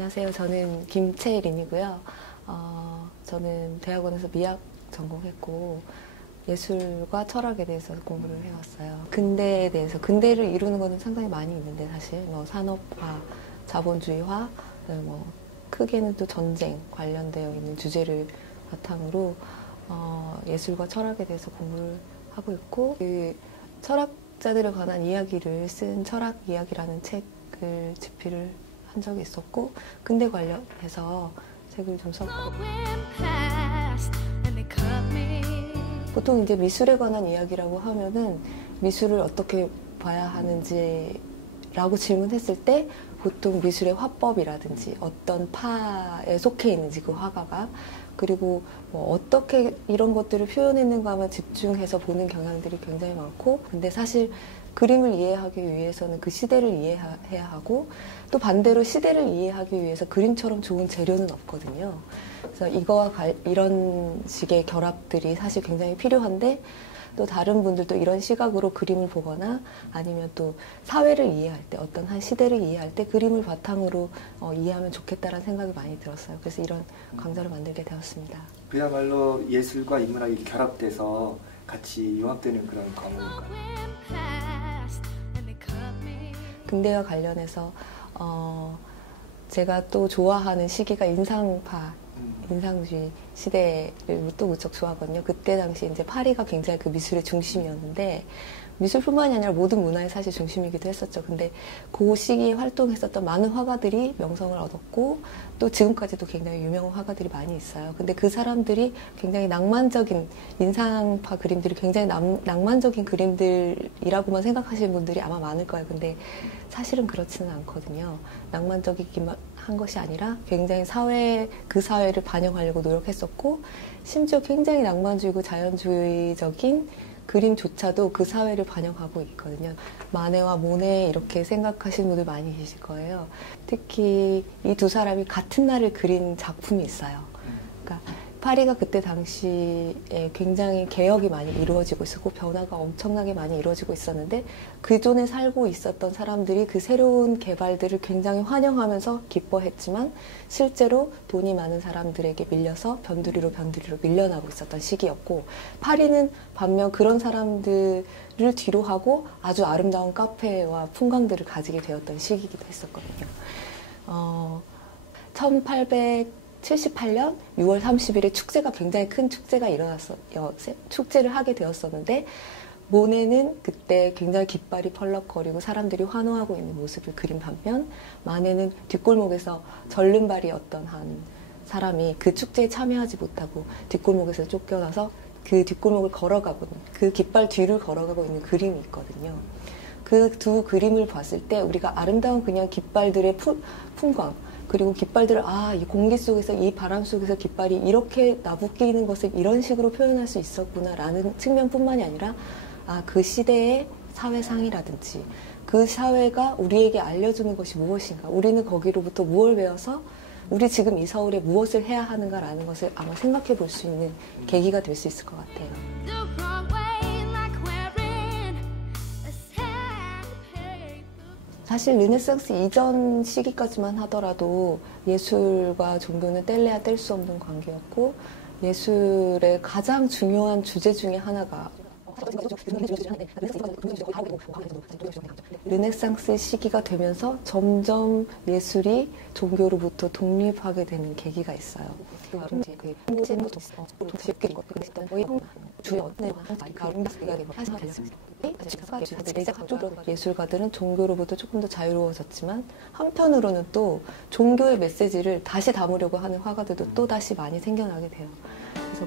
안녕하세요. 저는 김채린이고요. 저는 대학원에서 미학 전공했고 예술과 철학에 대해서 공부를 해왔어요. 근대에 대해서, 근대를 이루는 것은 상당히 많이 있는데 사실 뭐 산업화, 자본주의화, 뭐 크게는 또 전쟁 관련되어 있는 주제를 바탕으로 예술과 철학에 대해서 공부를 하고 있고, 그 철학자들에 관한 이야기를 쓴 철학 이야기라는 책을 집필을 한 적이 있었고, 근대 관련해서 책을 좀 썼고. 보통 이제 미술에 관한 이야기라고 하면은 미술을 어떻게 봐야 하는지라고 질문했을 때 보통 미술의 화법이라든지 어떤 파에 속해 있는지 그 화가가, 그리고 뭐 어떻게 이런 것들을 표현했는가만 집중해서 보는 경향들이 굉장히 많고, 근데 사실 그림을 이해하기 위해서는 그 시대를 이해해야 하고, 또 반대로 시대를 이해하기 위해서 그림처럼 좋은 재료는 없거든요. 그래서 이거와 이런 식의 결합들이 사실 굉장히 필요한데, 또 다른 분들도 이런 시각으로 그림을 보거나 아니면 또 사회를 이해할 때, 어떤 한 시대를 이해할 때 그림을 바탕으로 이해하면 좋겠다라는 생각이 많이 들었어요. 그래서 이런 강좌를 만들게 되었습니다. 그야말로 예술과 인문학이 결합돼서 같이 융합되는 그런 과목인가요? 근대와 관련해서 제가 또 좋아하는 시기가 인상파, 인상주의 시대를 또 무척 좋아하거든요. 그때 당시 이제 파리가 굉장히 그 미술의 중심이었는데, 미술뿐만이 아니라 모든 문화의 사실 중심이기도 했었죠. 근데 그 시기에 활동했었던 많은 화가들이 명성을 얻었고, 또 지금까지도 굉장히 유명한 화가들이 많이 있어요. 근데 그 사람들이 굉장히 낭만적인, 인상파 그림들이 굉장히 낭만적인 그림들이라고만 생각하시는 분들이 아마 많을 거예요. 근데 사실은 그렇지는 않거든요. 낭만적이기만 한 것이 아니라 굉장히 그 사회를 반영하려고 노력했었고, 심지어 굉장히 낭만주의고 자연주의적인 그림조차도 그 사회를 반영하고 있거든요. 마네와 모네 이렇게 생각하시는 분들 많이 계실 거예요. 특히 이 두 사람이 같은 날을 그린 작품이 있어요. 그러니까 파리가 그때 당시에 굉장히 개혁이 많이 이루어지고 있었고 변화가 엄청나게 많이 이루어지고 있었는데, 그전에 살고 있었던 사람들이 그 새로운 개발들을 굉장히 환영하면서 기뻐했지만 실제로 돈이 많은 사람들에게 밀려서 변두리로 밀려나고 있었던 시기였고, 파리는 반면 그런 사람들을 뒤로 하고 아주 아름다운 카페와 풍광들을 가지게 되었던 시기이기도 했었거든요. 1878년 6월 30일에 축제가, 굉장히 큰 축제가 축제를 하게 되었었는데, 모네는 그때 굉장히 깃발이 펄럭거리고 사람들이 환호하고 있는 모습을 그린 반면, 마네는 뒷골목에서 절름발이었던 한 사람이 그 축제에 참여하지 못하고 뒷골목에서 쫓겨나서 그 뒷골목을 걸어가고 있는, 그 깃발 뒤를 걸어가고 있는 그림이 있거든요. 그 두 그림을 봤을 때 우리가 아름다운 그냥 깃발들의 풍광, 그리고 깃발들을 이 공기 속에서, 이 바람 속에서 깃발이 이렇게 나부끼는 것을 이런 식으로 표현할 수 있었구나라는 측면뿐만이 아니라, 그 시대의 사회상이라든지 그 사회가 우리에게 알려주는 것이 무엇인가, 우리는 거기로부터 무엇을 배워서 우리 지금 이 서울에 무엇을 해야 하는가라는 것을 아마 생각해 볼 수 있는 계기가 될 수 있을 것 같아요. 사실 르네상스 이전 시기까지만 하더라도 예술과 종교는 뗄래야 뗄 수 없는 관계였고, 예술의 가장 중요한 주제 중에 하나가 르네상스 시기가 되면서 점점 예술이 종교로부터 독립하게 되는 계기가 있어요. 예술가들은 종교로부터 조금 더 자유로워졌지만, 한편으로는 또 종교의 메시지를 다시 담으려고 하는 화가들도 또 다시 많이 생겨나게 돼요. 그래서